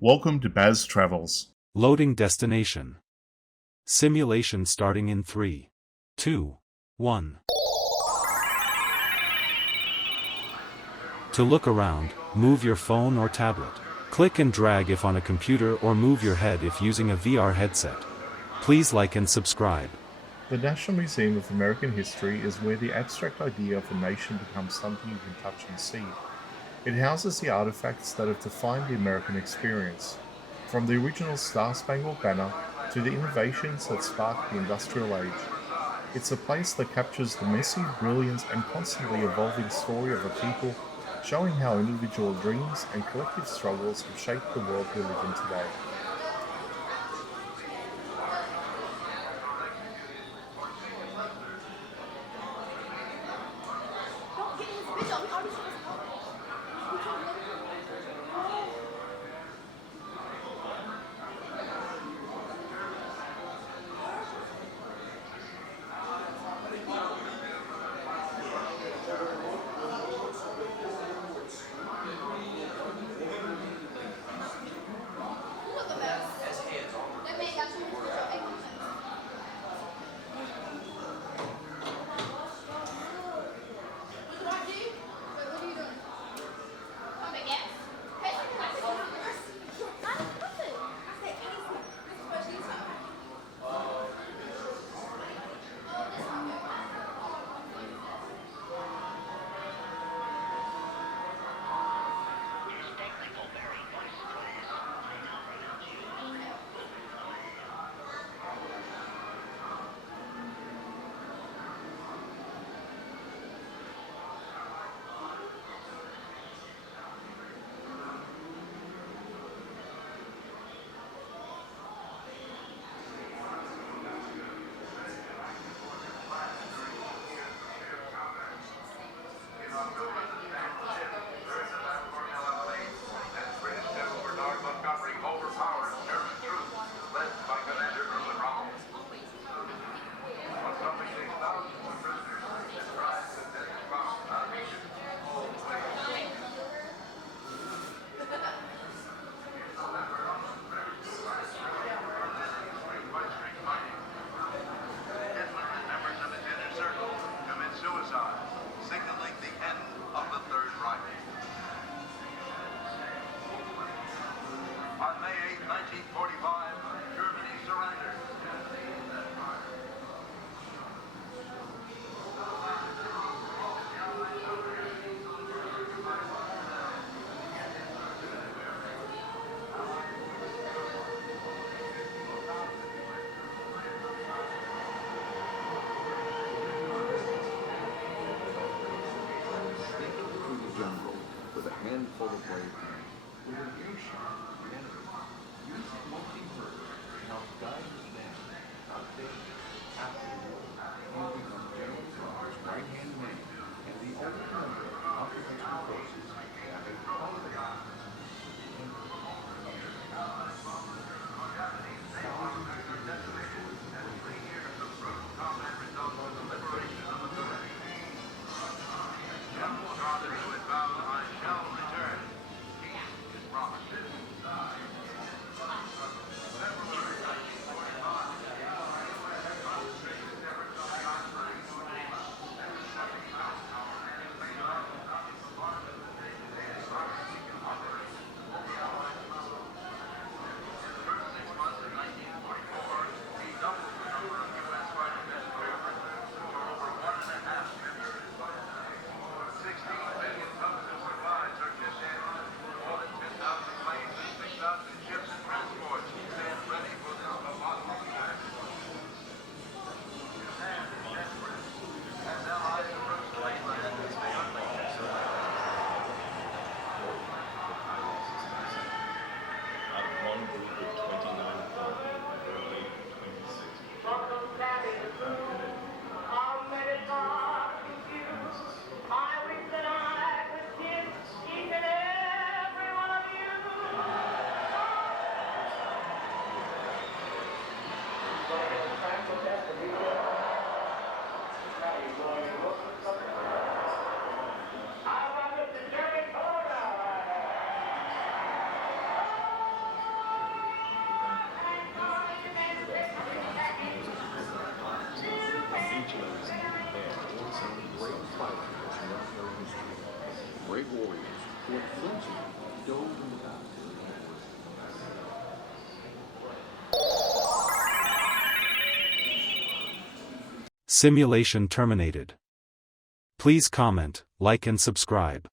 Welcome to Baz Travels. Loading destination. Simulation starting in 3, 2, 1. To look around, move your phone or tablet. Click and drag if on a computer or move your head if using a VR headset. Please like and subscribe. The National Museum of American History is where the abstract idea of a nation becomes something you can touch and see. It houses the artifacts that have defined the American experience, from the original Star-Spangled Banner to the innovations that sparked the Industrial Age. It's a place that captures the messy, brilliant, and constantly evolving story of a people, showing how individual dreams and collective struggles have shaped the world we live in today. On May 8, 1945, Germany surrendered. Sneaking through the jungle with a handful of brave men, with an earshot of the enemy, used smoking birds to help guide his men out of danger after the war, moving on General Carr's right-hand man and the only member of the opposition forces having qualified. General Carter, who had vowed, "I shall return," kept his promises. warriors who unflinchingly dove into battle. Simulation terminated. Please comment, like and subscribe.